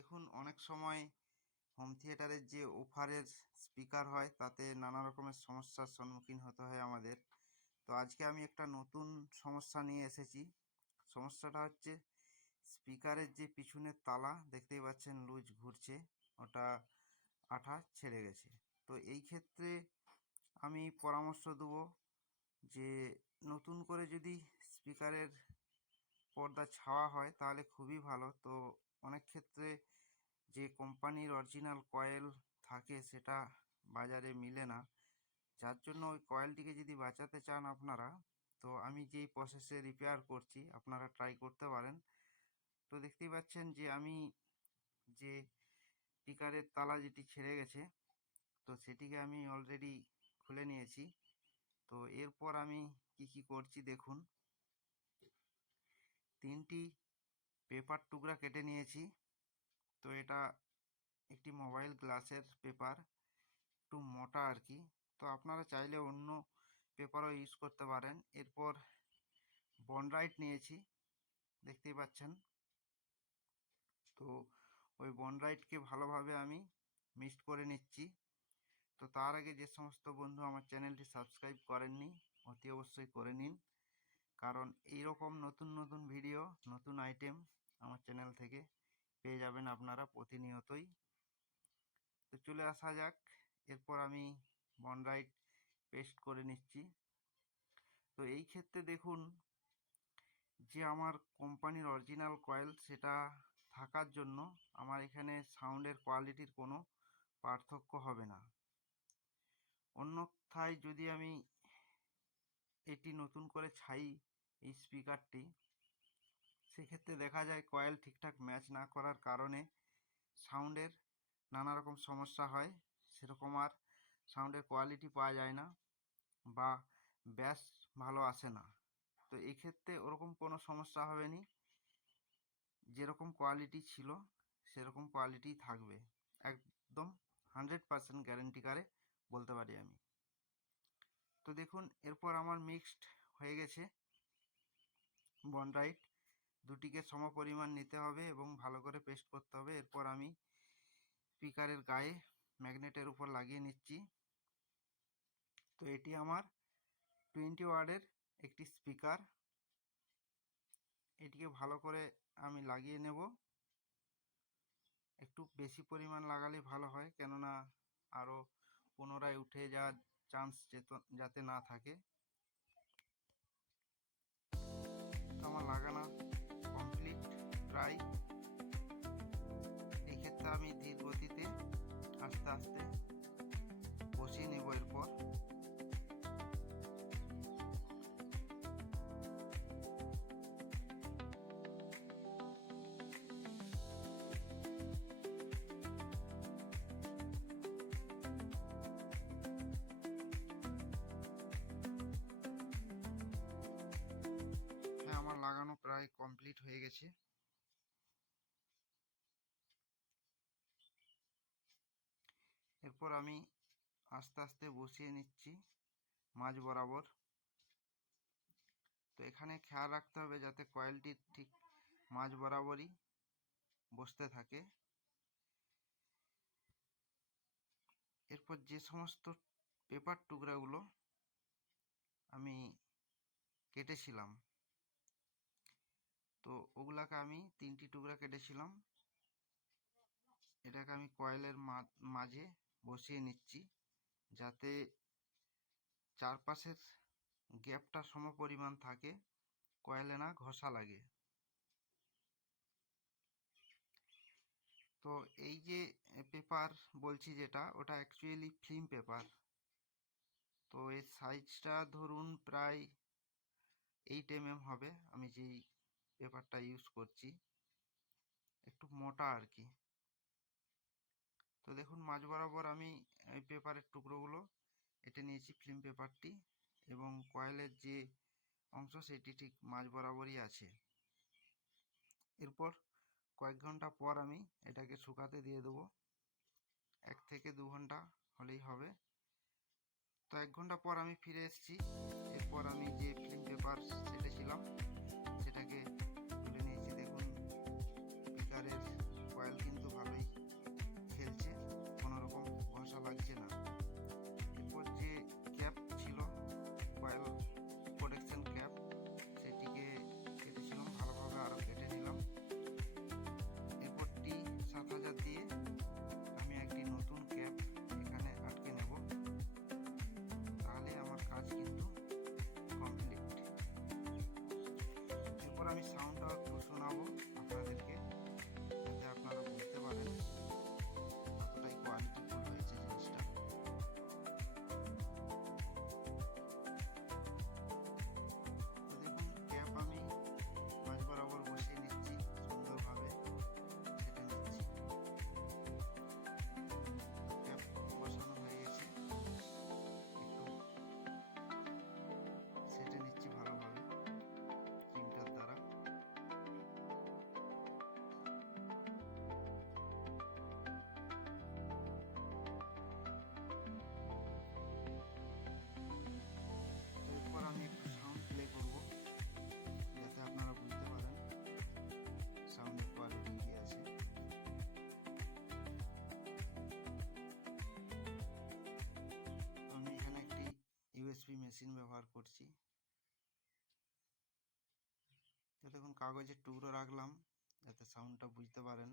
দেখুন, অনেক সময় হোম থিয়েটারের যে অফারের স্পিকার হয়, তাতে নানা রকমের সমস্যার সম্মুখীন হতে হয় আমাদের। তো আজকে আমি একটা নতুন সমস্যা নিয়ে এসেছি। সমস্যাটা হচ্ছে স্পিকারের যে পিছনের তালা, দেখতেই পাচ্ছেন লুজ ঘুরছে, ওটা আঠা ছেড়ে গেছে। তো এই ক্ষেত্রে আমি পরামর্শ দেবো যে, নতুন করে যদি স্পিকারের পর্দা ছাওয়া হয়, তাহলে খুবই ভালো। তো অনেক ক্ষেত্রে যে কোম্পানির অরিজিনাল কয়েল থাকে সেটা বাজারে মিলে না। যার জন্য ওই কয়েলটিকে যদি বাঁচাতে চান আপনারা, তো আমি যেই প্রসেসে রিপেয়ার করছি, আপনারা ট্রাই করতে পারেন। তো দেখতেই পাচ্ছেন যে আমি যে স্পিকারের তালা যেটি ছেড়ে গেছে, তো সেটিকে আমি অলরেডি খুলে নিয়েছি। তো এরপর আমি কি কি করছি দেখুন। তিনটি পেপার টুকরা কেটে নিয়েছি। তো এটা একটি মোবাইল গ্লাসের পেপার, একটু মোটা আর কি। তো আপনারা চাইলে অন্য পেপারও ইউজ করতে পারেন। এরপর বনরাইট নিয়েছি, দেখতেই পাচ্ছেন। তো ওই বনরাইটকে ভালোভাবে আমি মিক্সড করে নিচ্ছি। তো তার আগে যে সমস্ত বন্ধু আমার চ্যানেলটি সাবস্ক্রাইব করেননি, অতি অবশ্যই করে নিন। কারণ এই রকম নতুন নতুন ভিডিও, নতুন আইটেম আমার চ্যানেল থেকে পেয়ে যাবেন আপনারা প্রতিনিয়তই। তো চলে আসা যাক, এরপর আমি বনরাইট পেস্ট করে নিচ্ছি। তো এই ক্ষেত্রে দেখুন, যে আমার কোম্পানির অরিজিনাল কয়েল সেটা থাকার জন্য আমার এখানে সাউন্ডের কোয়ালিটির কোনো পার্থক্য হবে না। অন্যথায় যদি আমি এটি নতুন করে ছাই এই স্পিকারটি সেক্ষেত্রে দেখা যায় কয়েল ঠিকঠাক ম্যাচ না করার কারণে সাউন্ডের নানা রকম সমস্যা হয়। সেরকম আর সাউন্ডের কোয়ালিটি পাওয়া যায় না বা ব্যাস ভালো আসে না। তো এক্ষেত্রে ওরকম কোনো সমস্যা হবে না যেরকম কোয়ালিটি ছিল সেরকম কোয়ালিটি থাকবে। একদম হান্ড্রেড পারসেন্ট গ্যারেন্টি কারে বলতে পারি আমি। তো দেখুন, এরপর আমার মিক্সড হয়ে গেছে বনরাইট দুটিকে সম পরিমাণ নিতে হবে এবং ভালো করে পেস্ট করতে হবে। এরপর আমি স্পিকারের গায়ে ম্যাগনেটের উপর লাগিয়ে নিচ্ছি। তো এটি আমার টোয়েন্টি ওয়ার্ডের একটি স্পিকার এটিকে ভালো করে আমি লাগিয়ে নেব। একটু বেশি পরিমাণ লাগালে ভালো হয়, কেননা আরও পুনরায় উঠে যাওয়ার চান্স যাতে না থাকে। আমার লাগানো আস্তে। বসিয়ে নেব এরপর। হ্যাঁ আমার লাগানো প্রায় কমপ্লিট হয়ে গেছে। এরপর আমি আস্তে আস্তে বসিয়ে নিচ্ছি মাঝ বরাবর। তো এখানে খেয়াল রাখতে হবে যাতে কয়েলটি ঠিক মাঝ বরাবরই বসতে থাকে। এরপর যে সমস্ত পেপার টুকরাগুলো আমি কেটেছিলাম, তো ওগুলাকে আমি তিনটি টুকরা কেটেছিলাম। এটাকে আমি কয়েলের মাঝে বসিয়ে নিচ্ছি যাতে চারপাশের গ্যাপটা সম পরিমাণ থাকে, কয়েলে না ঘষা লাগে। তো এই যে পেপার বলছি যেটা, ওটা অ্যাকচুয়ালি ফিল্ম পেপার তো এর সাইজটা ধরুন প্রায় এইট এম এম হবে, আমি যেই পেপারটা ইউজ করছি। একটু মোটা আর কি। তো দেখুন, মাঝ বরাবর আমি এই পেপারের টুকরোগুলো, এটে নিয়েছি ফিল্ম পেপারটি এবং কয়েলের যে অংশ সেটি ঠিক মাঝ বরাবরই আছে। এরপর কয়েক ঘণ্টা পর আমি এটাকে শুকাতে দিয়ে দেবো। এক থেকে দু ঘণ্টা হলেই হবে। তো এক ঘণ্টা পর আমি ফিরে এসেছি। এরপর আমি যে ফিল্ম পেপার আমি সাউন্ড মেশিন ব্যবহার করছি। তো দেখুন কাগজের টুকরো রাখলাম যাতে সাউন্ডটা বুঝতে পারেন।